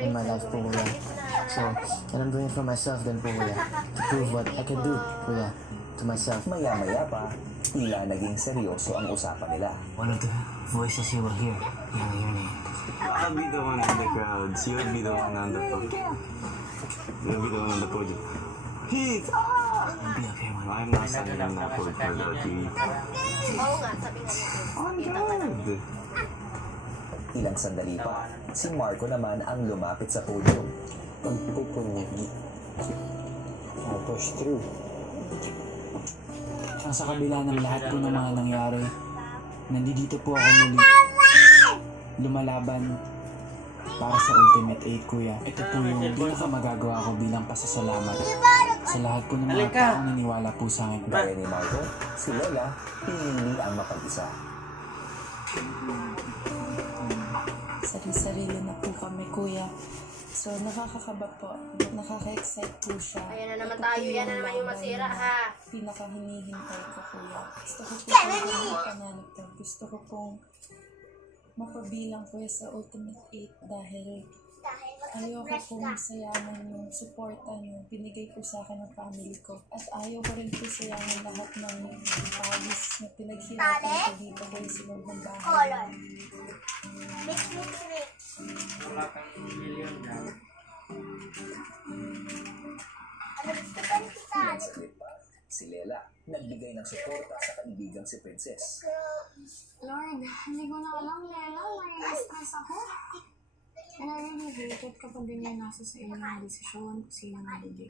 in my life po, kuya. So, and I'm doing it for myself din po, kuya. To prove what I can do, kuya, to myself. Maya-maya pa, tila naging seryoso ang usapan nila. One of the voices you will hear, you will hear me. I'll be the one in the crowds. You'll be the one on the podium. You'll be the one on the podium. Heath! I'll be up here one. I'm not standing on that podium for that, Heath. Oo nga, sabi nga nito. I'm good. Ilang sandali pa, si Marco naman ang lumapit sa podium. I'll push through. Sa kabila ng lahat po ng mga nangyari, nandito po ako muli. Lumalaban para sa Ultimate 8, kuya. Ito po yung pinakamagagawa ko bilang pasasalamat sa lahat po ng mga taong naniwala po sa akin. Gaya ni Marco, si Lola, pinili ang mapag-isa. Sarili-sarili na po kami, kuya. So, nakakakaba po. Nakaka-excite po siya. Ayan na naman tayo. Yan na naman yung masira, ha? Pinakahinihintay ko, kuya. Gusto ko po yung pananap to. Gusto ko pong mapabilang kuya sa Ultimate 8 dahil ayoko pong sayangan yung suporta niyo. Binigay po sa akin ng family ko. At ayaw ko rin po sayangan lahat ng pagis na pinaghirapan ko dito kuya sa loob ng bahay. Wala kang million yan. Ilang saglit pa, si Lela nagbigay ng suporta sa kaibigang si Princess. Lord, hindi ko na alam, Lela. Nai-stress ako. And I really hate it kapag ganyan nasa sa inyo ng desisyon kung sino nabigay.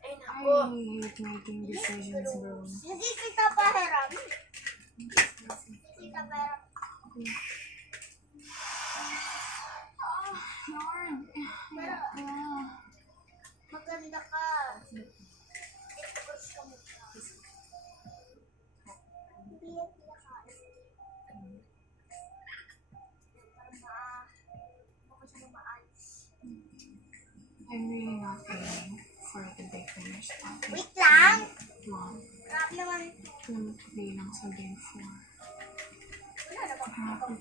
Ay, I naku. really hate making decisions, bro. Hindi kita pahiram. Kita pahiram. Lord. Maganda ka. Ipagos ka mo. Hindi yan pinakaas. I'm really not aiming for it to be finished. Wait lang. Long. Grabe naman. Bilang sa game 4. Wala naman.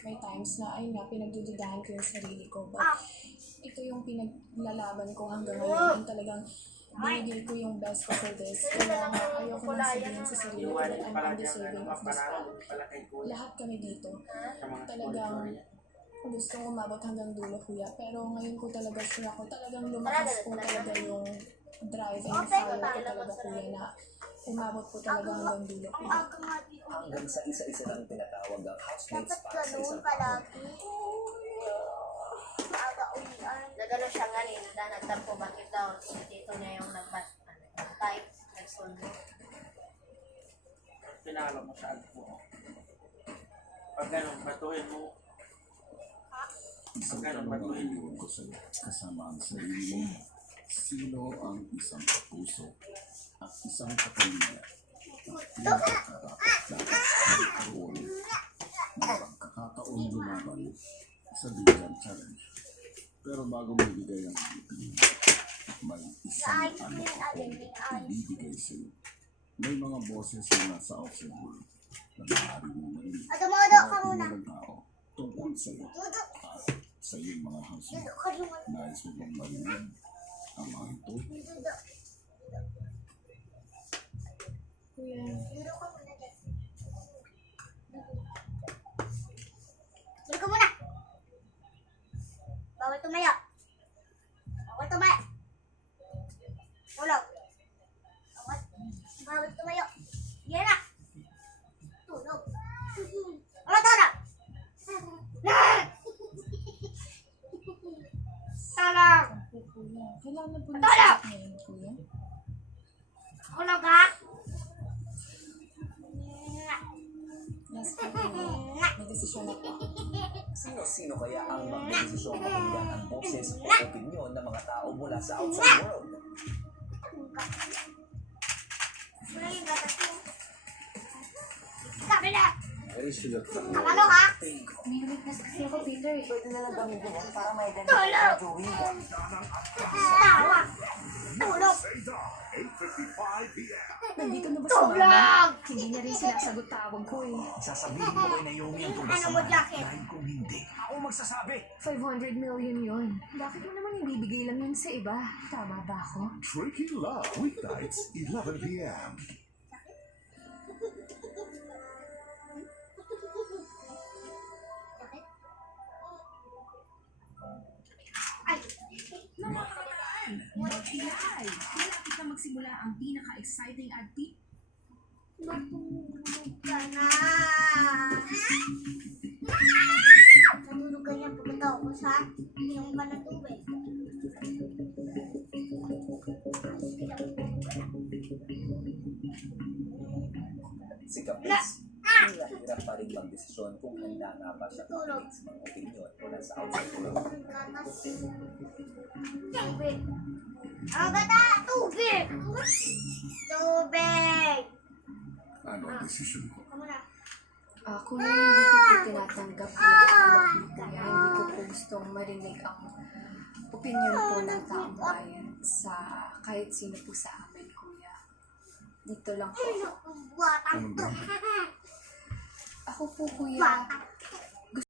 May times na, ayun nga, pinagdududahan ko yung sarili ko. But ito yung pinaglalaban ko hanggang ngayon. Yung talagang binigay ko yung best ko for this. Kaya ayoko nang sabihin sa sarili ko that I'm undeserving of this spot. Lahat kami dito. Talagang gustong umabot hanggang dulo, kuya. Pero ngayon ko talaga sure ako. Talagang lumakas po talaga yung drive and fire ko talaga, kuya, na umabot po talaga hanggang dulo, Ang kuya. aga nga dito. Hanggang sa isa-isa lang pinatawag ang housemates Dapat para sa ganun isang palagi. Maaga uwian. Nagano siya nga ni, nagtampo bakit daw dito niya yung nag-type, nag-solve. Pinalo mo sa agpo. Pag ganun, batuhin mo. Isang tanong ko sa kasama ang sarili mo. Sino ang isang kapuso at isang kapamilya at pinakakarapat dapat magkaroon ng pagkakataon lumaban sa Bigan Challenge? Pero bago mo ibigay ang opinion, may isang ano akong ibibigay sa iyo. May mga boses na nasa outside world na maaari mong marinig. Dumodo ka muna. Mga tao tungkol sa iyo Dudok. at sa iyong mga household. Dudok ka naman. Nais mo bang marinig ang mga ito? Dudok. Kuya, Dudok ka muna dyan. Dudok ka muna. Bawal tumayo. Bawal tumayo. Tulog. Bawal tumayo. Yan na. Tulog. Ano tulog? Tulog. kuya. Kailangan po ng sakit ngayon, kuya. Tulog ha? Last po, kuya. Nagdesisyon ako. Sino-sino kaya ang magdedesisyong pakinggan ang boses o opinyon ng mga tao mula sa outside world? Wala yung gatas mo. Kabila! Ano ka? May weakness kasi ako, Peter. Pwede na lang gamitin mo para may Tulog! Joey. Tawa! Tulog! Nandito na ba si Tulog! Mama? Hindi niya rin sinasagot tawag ko eh. Sasabihin mo kay Naomi ang tungkol Ano sa mo, mga. Jackie? Dahil kung hindi, ako magsasabi. 500 million yun. Bakit mo naman ibibigay lang yun sa iba? Tama ba ako? Tricky Love, weeknights, 11 p.m. Ay! Mag-AI! Malapit na magsimula ang pinaka-exciting at Matulog ka na! Natulog ka niya pagkataw ko sa iyong ka ng tubig. Si Caprice, hirap pa rin magdesisyon kung handa nga ba siya makinig sa mga opinion mula sa outside world. Tubig! Ang gata! Tubig! Tubig! Ano ang desisyon mo? Kamu na. Kung hindi ko po tinatanggap yung tawag ni Kuya, hindi ko po gustong marinig ang opinion po ng taong bayan sa kahit sino po sa amin, Kuya. Dito lang po ako. Buwatan Ano to. ba? Ako po, Kuya, Buwatan